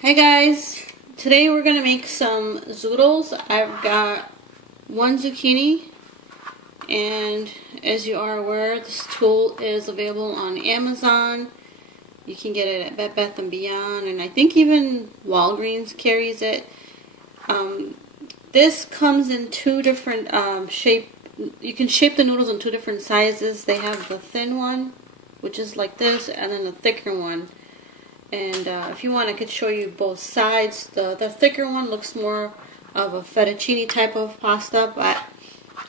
Hey guys, today we're going to make some zoodles. I've got one zucchini, and as you are aware, this tool is available on Amazon. You can get it at Bed Bath & Beyond, and I think even Walgreens carries it. This comes in two different shape. You can shape the noodles in two different sizes. They have the thin one, which is like this, and then the thicker one. And if you want, I could show you both sides. The thicker one looks more of a fettuccine type of pasta, but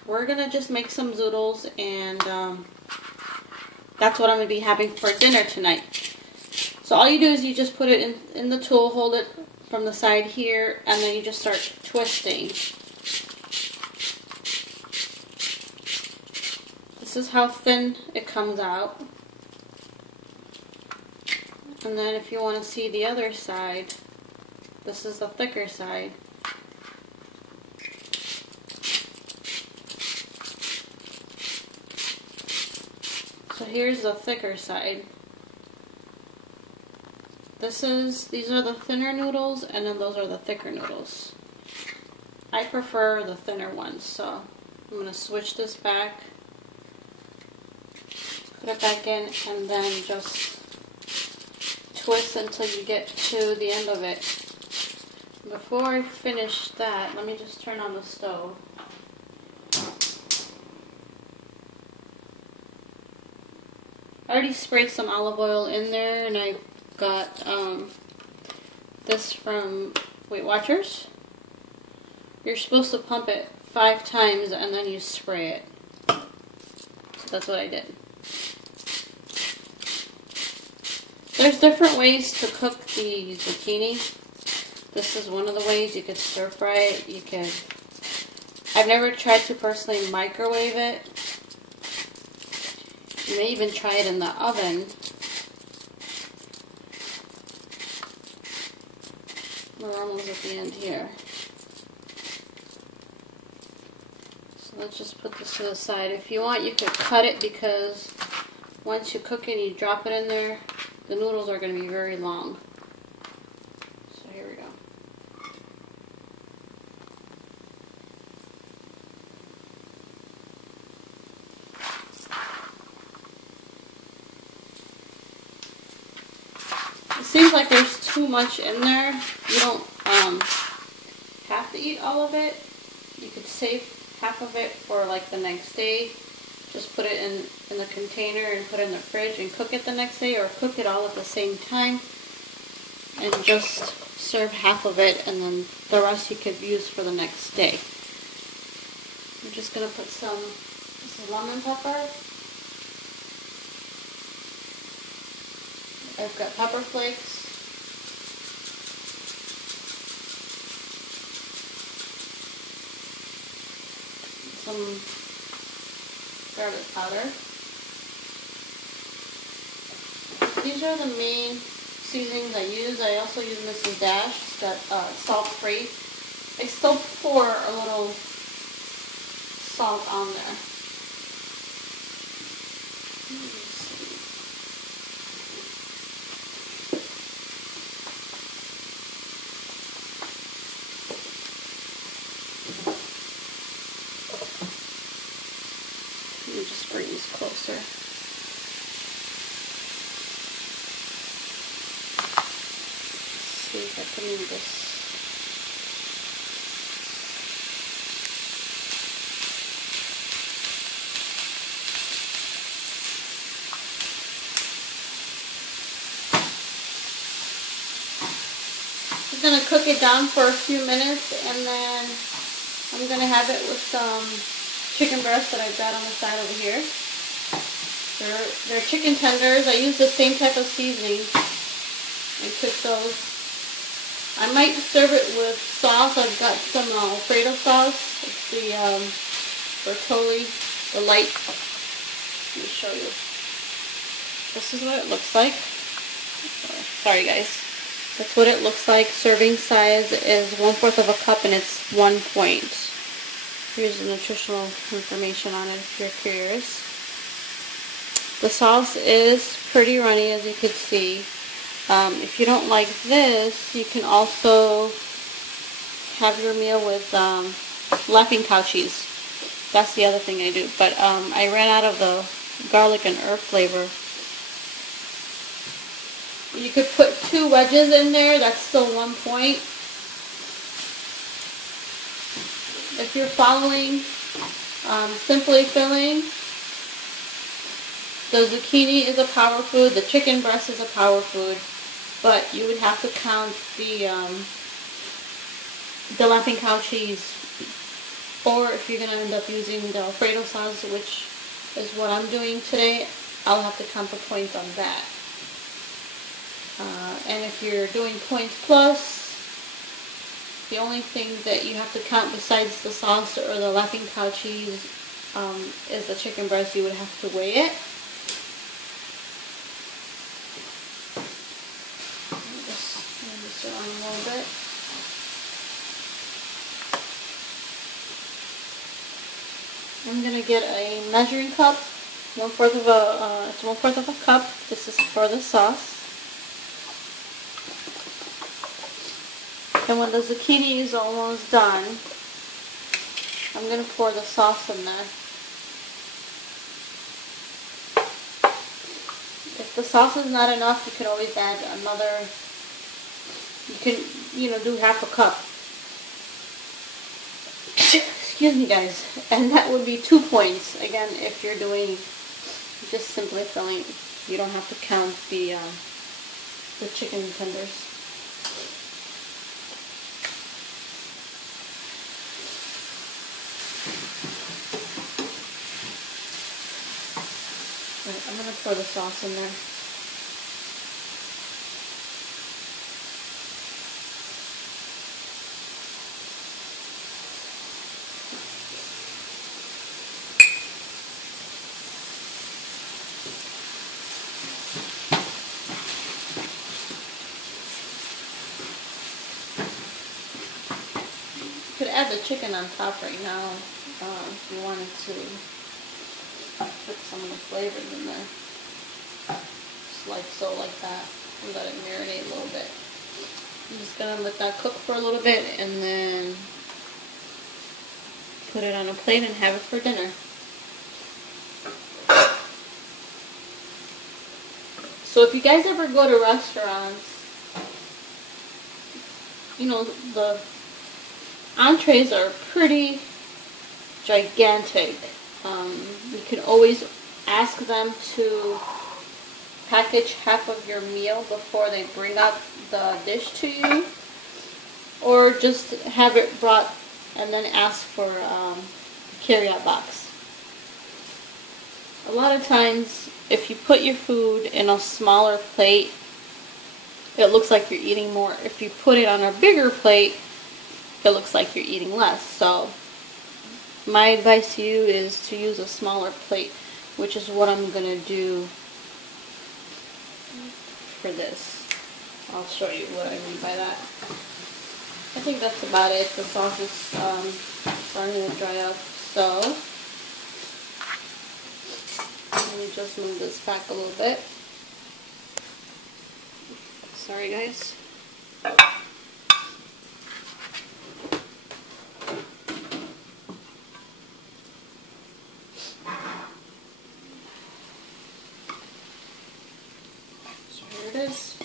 we're going to just make some zoodles, and that's what I'm going to be having for dinner tonight. So all you do is you just put it in the tool, hold it from the side here, and then you just start twisting. This is how thin it comes out. And then if you want to see the other side, this is the thicker side. So here's the thicker side. These are the thinner noodles, and then those are the thicker noodles. I prefer the thinner ones, so I'm going to switch this back, put it back in, and then just twist until you get to the end of it. Before I finish that, let me just turn on the stove. I already sprayed some olive oil in there, and I got this from Weight Watchers. You're supposed to pump it 5 times and then you spray it. So that's what I did. There's different ways to cook the zucchini. This is one of the ways. You could stir fry it. I've never tried to personally microwave it. You may even try it in the oven. We're almost at the end here. So let's just put this to the side. If you want, you could cut it, because once you cook it and you drop it in there, the noodles are going to be very long. So here we go. It seems like there's too much in there. You don't have to eat all of it. You could save half of it for like the next day. Just put it in the container and put it in the fridge and cook it the next day, or cook it all at the same time and just serve half of it, and then the rest you could use for the next day. I'm just going to put this is lemon pepper. I've got pepper flakes. Some garlic powder. These are the main seasonings I use. I also use Mrs. Dash. It's got salt free. I still pour a little salt on there. Let me just bring these closer. Let's see if I can move this. I'm going to cook it down for a few minutes, and then I'm going to have it with some chicken breast that I've got on the side over here. They're chicken tenders. I use the same type of seasoning and cook those. I might serve it with sauce. I've got some alfredo sauce. It's the Bertolli, the light. Let me show you. This is what it looks like. Sorry guys. That's what it looks like. Serving size is 1/4 of a cup, and it's 1 point. Here's the nutritional information on it if you're curious. The sauce is pretty runny, as you can see. If you don't like this, you can also have your meal with laughing cow cheese. That's the other thing I do. But I ran out of the garlic and herb flavor. You could put 2 wedges in there. That's still 1 point. If you're following Simply Filling, the zucchini is a power food. The chicken breast is a power food. But you would have to count the laughing cow cheese. Or if you're going to end up using the alfredo sauce, which is what I'm doing today, I'll have to count the points on that. And if you're doing points plus, the only thing that you have to count besides the sauce or the laughing cow cheese is the chicken breast. You would have to weigh it. Just move this around a little bit. I'm gonna get a measuring cup, 1/4 of a it's 1/4 of a cup. This is for the sauce. And when the zucchini is almost done, I'm gonna pour the sauce in there. If the sauce is not enough, you can always add another. You can, do half a cup. Excuse me, guys. And that would be 2 points. Again, if you're doing just Simply Filling, you don't have to count the chicken tenders. Right, I'm gonna pour the sauce in there. You could add the chicken on top right now if you wanted to put some of the flavors in there. Just like that. And let it marinate a little bit. I'm just going to let that cook for a little bit and then put it on a plate and have it for dinner. So if you guys ever go to restaurants, the entrees are pretty gigantic. You can always ask them to package half of your meal before they bring up the dish to you, or just have it brought and then ask for a carry-out box. A lot of times, if you put your food in a smaller plate, it looks like you're eating more. If you put it on a bigger plate, it looks like you're eating less. So my advice to you is to use a smaller plate, which is what I'm going to do for this. I'll show you what I mean by that. I think that's about it. The sauce is starting to dry up, so let me just move this back a little bit. Sorry, guys. So here it is.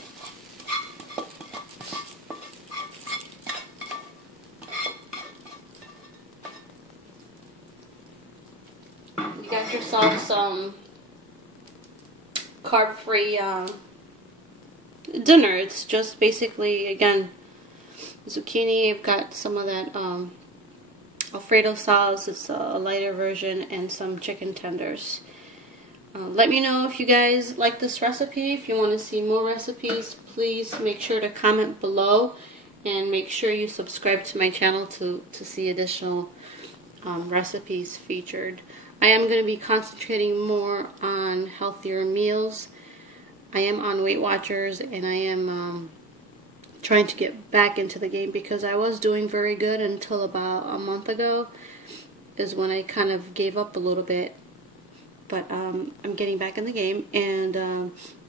You got yourself some carb-free dinner. It's just basically, again, zucchini. I've got some of that alfredo sauce. It's a lighter version, and some chicken tenders. Let me know if you guys like this recipe. If you want to see more recipes, please make sure to comment below, and make sure you subscribe to my channel to see additional recipes featured. I am going to be concentrating more on healthier meals. I am on Weight Watchers, and I am trying to get back into the game, because I was doing very good until about a month ago is when I kind of gave up a little bit. But I'm getting back in the game, and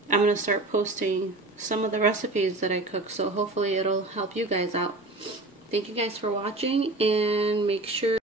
I'm going to start posting some of the recipes that I cook, so hopefully it'll help you guys out. Thank you guys for watching, and make sure